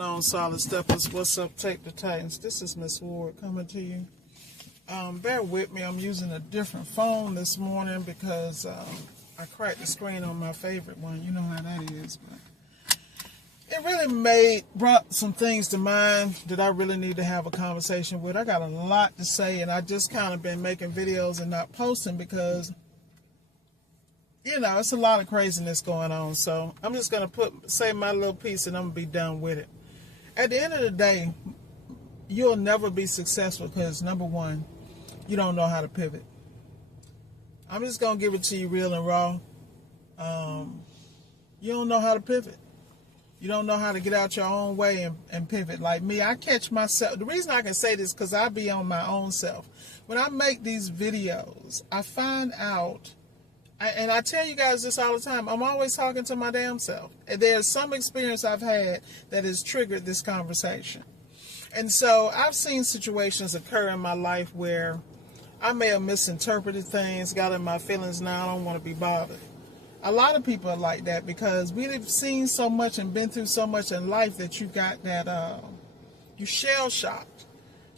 On Solid Steppers, what's up, Take the Titans? This is Miss Ward coming to you. Bear with me, I'm using a different phone this morning because I cracked the screen on my favorite one. You know how that is. But it really brought some things to mind that I really need to have a conversation with. I got a lot to say, and I just kind of been making videos and not posting because, you know, it's a lot of craziness going on. So I'm just going to say my little piece and I'm going to be done with it. At the end of the day, you'll never be successful because, number one, you don't know how to pivot. I'm just going to give it to you real and raw. You don't know how to pivot. You don't know how to get out your own way and pivot. Like me, I catch myself. The reason I can say this is because I be on my own self. When I make these videos, I find out, and I tell you guys this all the time, I'm always talking to my damn self. And there's some experience I've had that has triggered this conversation. And so I've seen situations occur in my life where I may have misinterpreted things, got in my feelings, now I don't want to be bothered. A lot of people are like that because we've seen so much and been through so much in life that you got that, you shell shocked.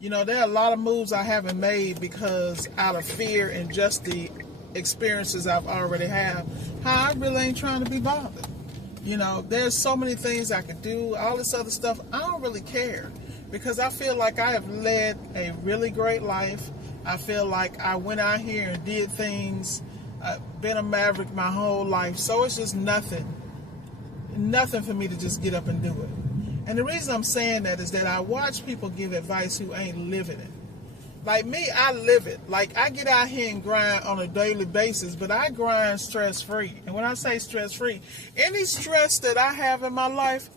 You know, there are a lot of moves I haven't made because out of fear and just the experiences I've already had, how I really ain't trying to be bothered. You know, there's so many things I could do, all this other stuff. I don't really care because I feel like I have led a really great life. I feel like I went out here and did things, been a maverick my whole life. So it's just nothing for me to just get up and do it. And the reason I'm saying that is that I watch people give advice who ain't living it. Like me, I live it. Like I get out here and grind on a daily basis, but I grind stress-free. And when I say stress-free, any stress that I have in my life,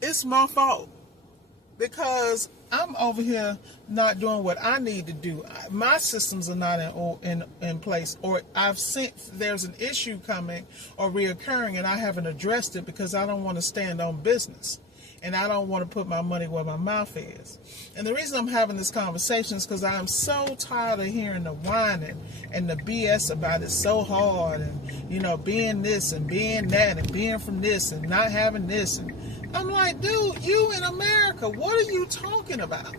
it's my fault. Because I'm over here not doing what I need to do. My systems are not in place, or I've sensed there's an issue coming or reoccurring and I haven't addressed it because I don't want to stand on business. And I don't want to put my money where my mouth is. And the reason I'm having this conversation is because I am so tired of hearing the whining and the BS about it so hard. And, you know, being this and being that and being from this and not having this. And I'm like, dude, you in America, what are you talking about?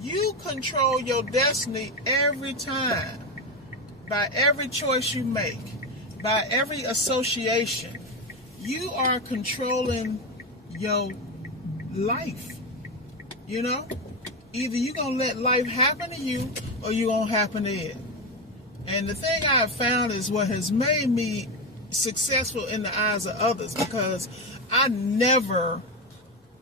You control your destiny every time. By every choice you make. By every association. You are controlling your life. You know, either you're gonna let life happen to you or you're gonna happen to it. And the thing I've found is what has made me successful in the eyes of others, because I never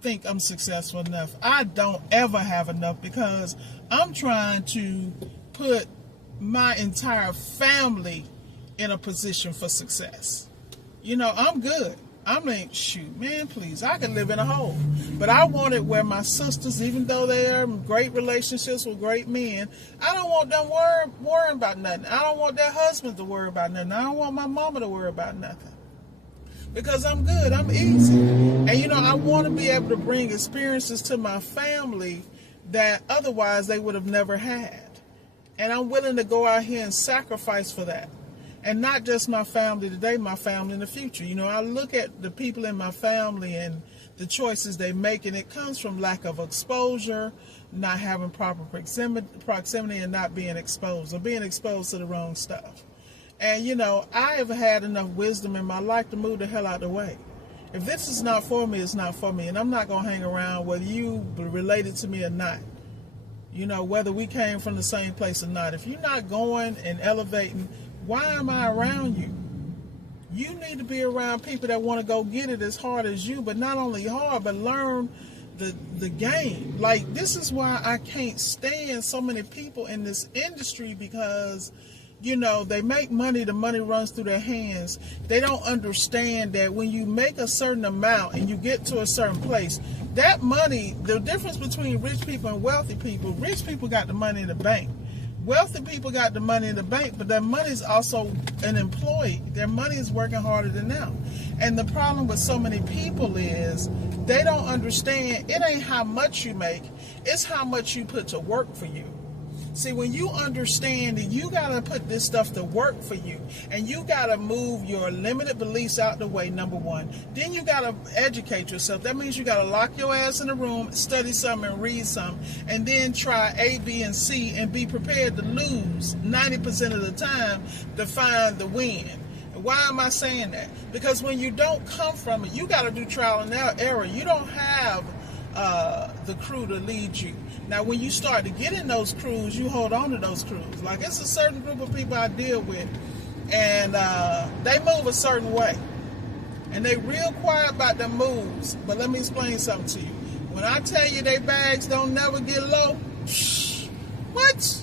think I'm successful enough. I don't ever have enough because I'm trying to put my entire family in a position for success. You know, I'm good. I mean, shoot, man, please, I can live in a hole. But I want it where my sisters, even though they are in great relationships with great men, I don't want them worrying about nothing. I don't want their husbands to worry about nothing. I don't want my mama to worry about nothing. Because I'm good, I'm easy. And, you know, I want to be able to bring experiences to my family that otherwise they would have never had. And I'm willing to go out here and sacrifice for that. And not just my family today, my family in the future. You know, I look at the people in my family and the choices they make, and it comes from lack of exposure, not having proper proximity and not being exposed, or being exposed to the wrong stuff. And, you know, I have had enough wisdom in my life to move the hell out of the way. If this is not for me, it's not for me. And I'm not going to hang around whether you related to me or not. You know, whether we came from the same place or not. If you're not going and elevating, why am I around you? You need to be around people that want to go get it as hard as you, but not only hard, but learn the game. Like, this is why I can't stand so many people in this industry, because, you know, they make money, the money runs through their hands. They don't understand that when you make a certain amount and you get to a certain place, that money, the difference between rich people and wealthy people, rich people got the money in the bank. Wealthy people got the money in the bank, but their money is also an employee. Their money is working harder than them. And the problem with so many people is they don't understand it ain't how much you make, it's how much you put to work for you. See, when you understand that you got to put this stuff to work for you, and you got to move your limited beliefs out the way, number one, then you got to educate yourself. That means you got to lock your ass in a room, study something and read something, and then try A, B, and C, and be prepared to lose 90% of the time to find the win. Why am I saying that? Because when you don't come from it, you got to do trial and error. You don't have the crew to lead you. Now, when you start to get in those crews, you hold on to those crews. Like, it's a certain group of people I deal with, and they move a certain way. And they real quiet about their moves. But let me explain something to you. When I tell you they bags don't never get low, what?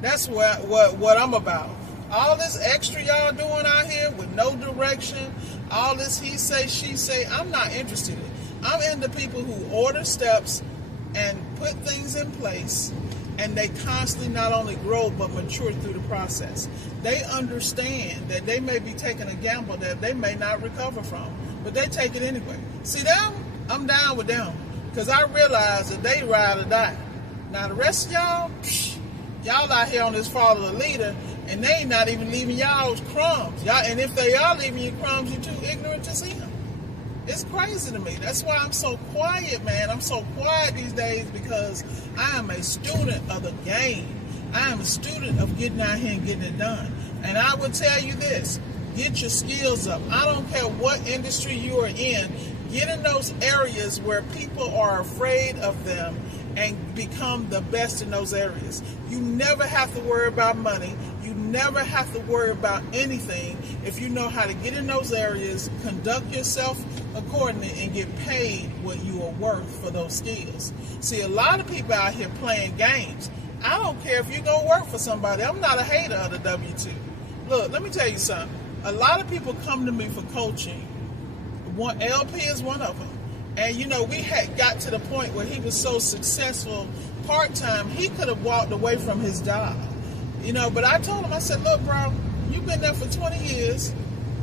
That's what I'm about. All this extra y'all doing out here with no direction, all this he say, she say, I'm not interested in. I'm into people who order steps and put things in place, and they constantly not only grow but mature through the process. They understand that they may be taking a gamble that they may not recover from, but they take it anyway. See them? I'm down with them, because I realize that they ride or die. Now the rest of y'all, y'all out here on this follow the leader, and they ain't not even leaving y'all crumbs. Y'all, and if they are leaving you crumbs, you're too ignorant to see them. It's crazy to me. That's why I'm so quiet, man. I'm so quiet these days, because I am a student of the game. I am a student of getting out here and getting it done. And I would tell you this, get your skills up. I don't care what industry you are in, get in those areas where people are afraid of them and become the best in those areas. You never have to worry about money. You never have to worry about anything if you know how to get in those areas, conduct yourself accordingly, and get paid what you are worth for those skills. See, a lot of people out here playing games. I don't care if you're going to work for somebody. I'm not a hater of the W-2. Look, let me tell you something. A lot of people come to me for coaching. LP is one of them. And, you know, we had got to the point where he was so successful part-time, he could have walked away from his job. You know, but I told him, I said, look, bro, you've been there for 20 years,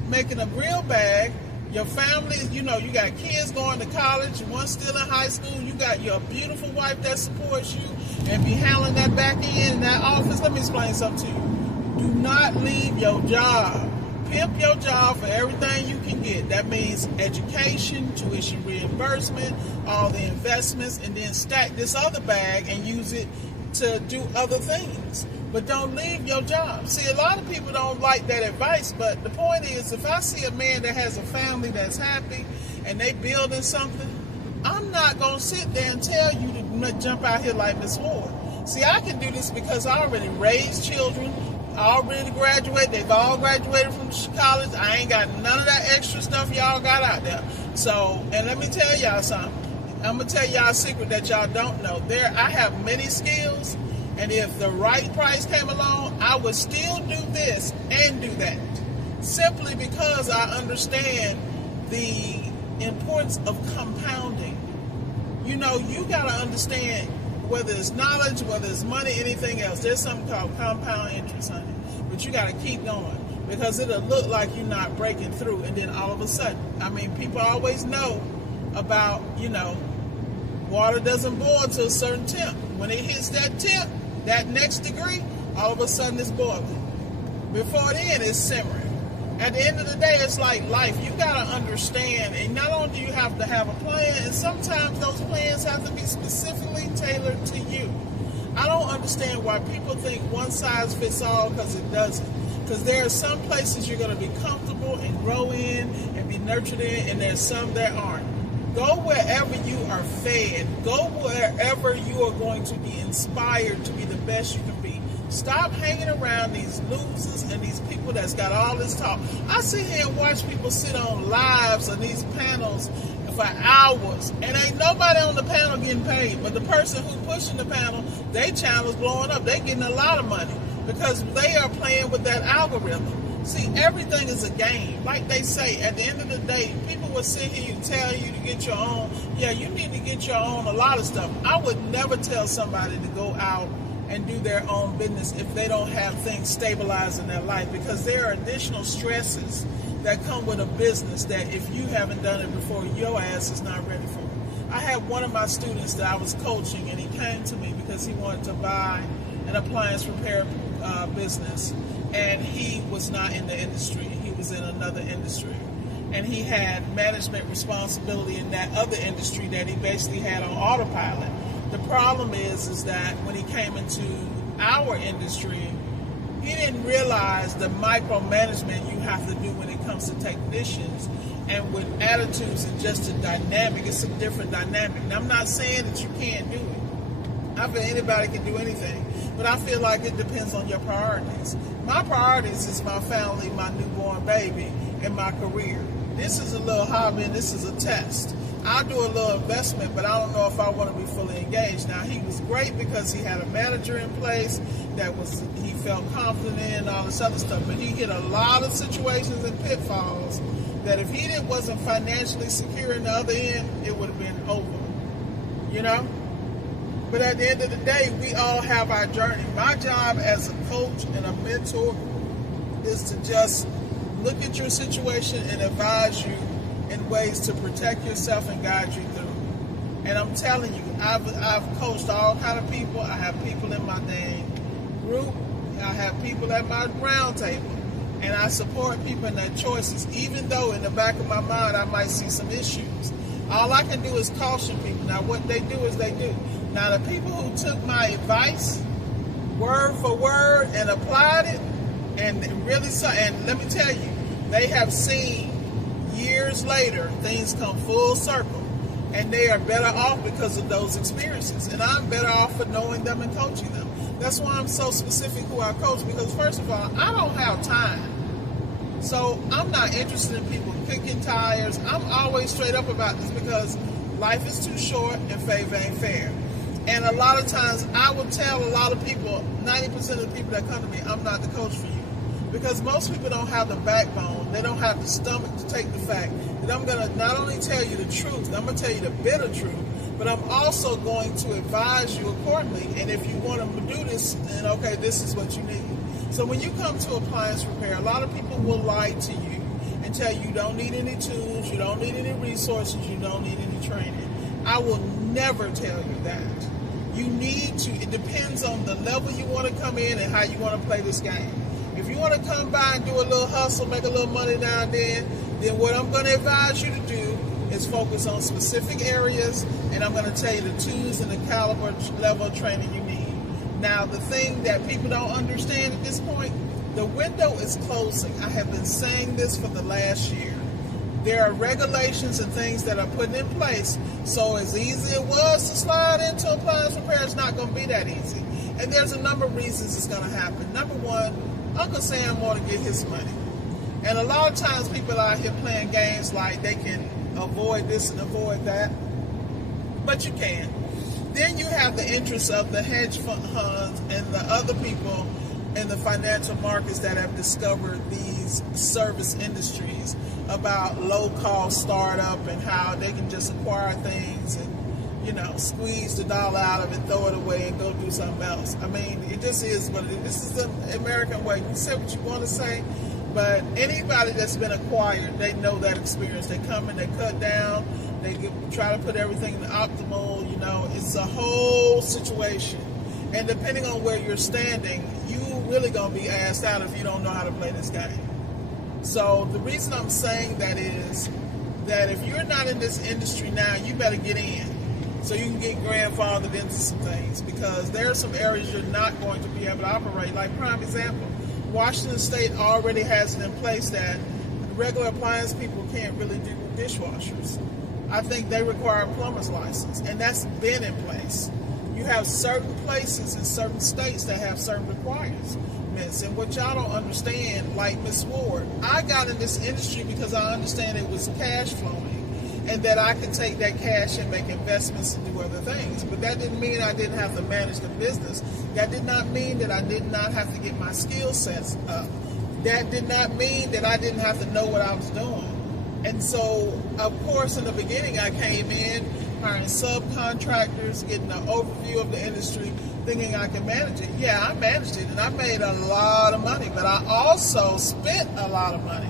making a real bag. Your family, you know, you got kids going to college, one still in high school, you got your beautiful wife that supports you, and be handling that back end in that office. Let me explain something to you. Do not leave your job. Pimp your job for everything you can get. That means education, tuition reimbursement, all the investments, and then stack this other bag and use it to do other things. But don't leave your job. See, a lot of people don't like that advice, but the point is, if I see a man that has a family that's happy and they building something, I'm not going to sit there and tell you to jump out here like Miss Ward. See, I can do this because I already raised children, I already graduated. They've all graduated from college. I ain't got none of that extra stuff y'all got out there. So, and let me tell y'all something. I'm going to tell y'all a secret that y'all don't know. I have many skills, and if the right price came along, I would still do this and do that. Simply because I understand the importance of compounding. You know, you got to understand, whether it's knowledge, whether it's money, anything else, there's something called compound interest, honey. But you got to keep going, because it'll look like you're not breaking through, and then all of a sudden, I mean, people always know about, you know, water doesn't boil to a certain temp. When it hits that temp, that next degree, all of a sudden it's boiling. Before then, it's simmering. At the end of the day, it's like life. You got to understand, and not only do you have to have a plan, and sometimes those plans have to be specifically tailored to you. I don't understand why people think one size fits all, because it doesn't. Because there are some places you're going to be comfortable and grow in and be nurtured in, and there's some that aren't. Go wherever you are fed. Go wherever you are going to be inspired to be the best you can be. Stop hanging around these losers and these people that's got all this talk. I sit here and watch people sit on lives on these panels for hours, and ain't nobody on the panel getting paid. But the person who pushing the panel, their channel is blowing up. They're getting a lot of money because they are playing with that algorithm. See, everything is a game. Like they say, at the end of the day, people will sit here and tell you to get your own. Yeah, you need to get your own a lot of stuff. I would never tell somebody to go out and do their own business if they don't have things stabilized in their life, because there are additional stresses that come with a business that if you haven't done it before, your ass is not ready for it. I had one of my students that I was coaching, and he came to me because he wanted to buy an appliance repair business, and he was not in the industry. He was in another industry. And he had management responsibility in that other industry that he basically had on autopilot. The problem is that when he came into our industry, he didn't realize the micromanagement you have to do when it comes to technicians, and with attitudes and just a dynamic. It's a different dynamic. And I'm not saying that you can't do it. I feel anybody can do anything, but I feel like it depends on your priorities. My priorities is my family, my newborn baby, and my career. This is a little hobby and this is a test. I'll do a little investment, but I don't know if I want to be fully engaged. Now, he was great because he had a manager in place he felt confident in and all this other stuff, but he hit a lot of situations and pitfalls that if he wasn't financially secure in the other end, it would have been over, you know? But at the end of the day, we all have our journey. My job as a coach and a mentor is to just look at your situation and advise you in ways to protect yourself and guide you through. And I'm telling you, I've coached all kind of people. I have people in my dang group. I have people at my round table. And I support people in their choices, even though in the back of my mind I might see some issues. All I can do is caution people. Now, what they do is they do. Now, the people who took my advice word for word and applied it, and really saw, and let me tell you, they have seen years later things come full circle, and they are better off because of those experiences. And I'm better off for knowing them and coaching them. That's why I'm so specific who I coach, because first of all, I don't have time. So I'm not interested in people kicking tires. I'm always straight up about this because life is too short and favor ain't fair. And a lot of times I would tell a lot of people, 90% of the people that come to me, I'm not the coach for you. Because most people don't have the backbone. They don't have the stomach to take the fact that I'm going to not only tell you the truth, I'm going to tell you the bitter truth, but I'm also going to advise you accordingly. And if you want to do this, then okay, this is what you need. So when you come to appliance repair, a lot of people will lie to you and tell you don't need any tools, you don't need any resources, you don't need any training. I will never tell you that. You need to, it depends on the level you want to come in and how you want to play this game. If you want to come by and do a little hustle, make a little money now and then what I'm going to advise you to do is focus on specific areas, and I'm going to tell you the tools and the caliber level of training you need. Now, the thing that people don't understand at this point, the window is closing. I have been saying this for the last year. There are regulations and things that are put in place, so as easy as it was to slide into appliance repair, it's not going to be that easy. And there's a number of reasons it's going to happen. Number one, Uncle Sam want to get his money. And a lot of times people out here playing games like they can avoid this and avoid that, but you can. Then you have the interests of the hedge funds and the other people in the financial markets that have discovered these service industries about low-cost startup and how they can just acquire things and, you know, squeeze the dollar out of it, throw it away, and go do something else. I mean, it just is what it is. This is the American way. You say what you want to say, but anybody that's been acquired, they know that experience. They come and they cut down, they try to put everything in the optimal, you know. It's a whole situation. And depending on where you're standing, you really going to be asked out if you don't know how to play this game. So the reason I'm saying that is that if you're not in this industry now, you better get in so you can get grandfathered into some things, because there are some areas you're not going to be able to operate. Like, prime example, Washington State already has it in place that regular appliance people can't really do dishwashers. I think they require a plumber's license, and that's been in place. You have certain places in certain states that have certain requirements. And what y'all don't understand, like Miss Ward, I got in this industry because I understand it was cash flowing and that I could take that cash and make investments and do other things. But that didn't mean I didn't have to manage the business. That did not mean that I did not have to get my skill sets up. That did not mean that I didn't have to know what I was doing. And so, of course, in the beginning, I came in hiring subcontractors, getting an overview of the industry, thinking I can manage it. Yeah, I managed it, and I made a lot of money, but I also spent a lot of money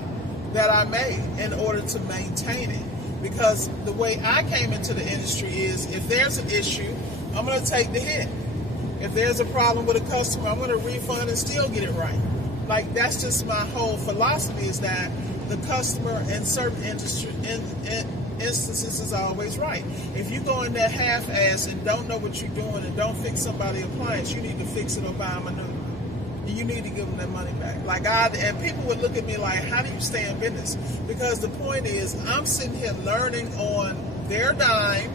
that I made in order to maintain it. Because the way I came into the industry is, if there's an issue, I'm going to take the hit. If there's a problem with a customer, I'm going to refund and still get it right. Like, that's just my whole philosophy, is that the customer in certain instances is always right. If you go in there half-ass and don't know what you're doing and don't fix somebody's appliance, you need to fix it or buy them a new one. You need to give them their money back. And people would look at me like, how do you stay in business? Because the point is, I'm sitting here learning on their dime.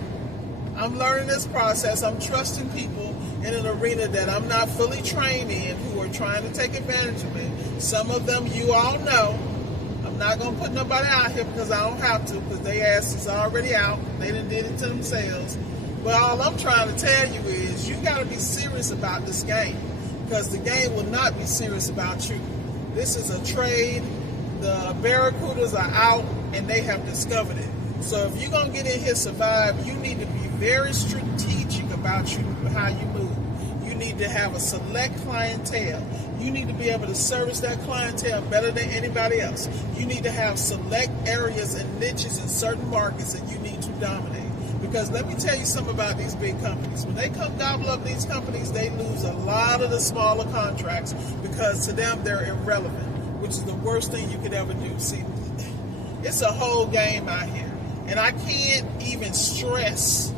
I'm learning this process. I'm trusting people in an arena that I'm not fully trained in, who are trying to take advantage of me. Some of them you all know. I'm not going to put nobody out here because I don't have to, because their ass is already out. They done did it to themselves. But all I'm trying to tell you is, you got to be serious about this game, because the game will not be serious about you. This is a trade. The Barracudas are out, and they have discovered it. So if you're going to get in here, survive, you need to be very strategic about how you move. You need to have a select clientele. You need to be able to service that clientele better than anybody else. You need to have select areas and niches in certain markets that you need to dominate. Because let me tell you something about these big companies. When they come gobble up these companies, they lose a lot of the smaller contracts, because to them they're irrelevant, which is the worst thing you could ever do. See, it's a whole game out here. And I can't even stress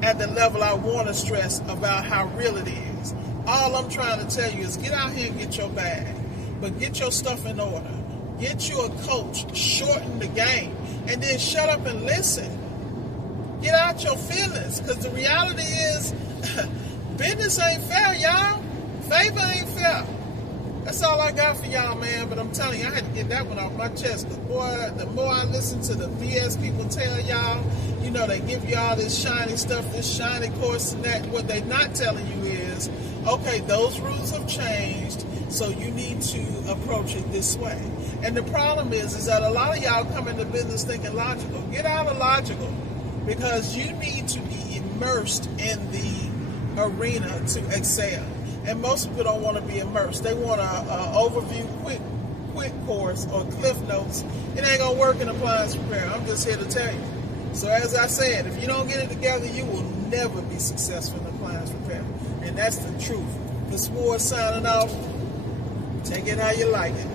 at the level I want to stress about how real it is. All I'm trying to tell you is, get out here and get your bag, but get your stuff in order. Get you a coach, shorten the game, and then shut up and listen. Get out your feelings, because the reality is, business ain't fair, y'all. Favor ain't fair. That's all I got for y'all, man. But I'm telling you, I had to get that one off my chest. Because, boy, the more I listen to the BS people tell y'all, you know, they give you all this shiny stuff, this shiny course and that. What they not telling you is, okay, those rules have changed, so you need to approach it this way. And the problem is that a lot of y'all come into business thinking logical. Get out of logical, because you need to be immersed in the arena to excel. And most people don't want to be immersed. They want an overview, quick course or cliff notes. It ain't going to work in appliance repair. I'm just here to tell you. So as I said, if you don't get it together, you will never be successful in appliance repair. And that's the truth. The Sword signing off. Take it how you like it.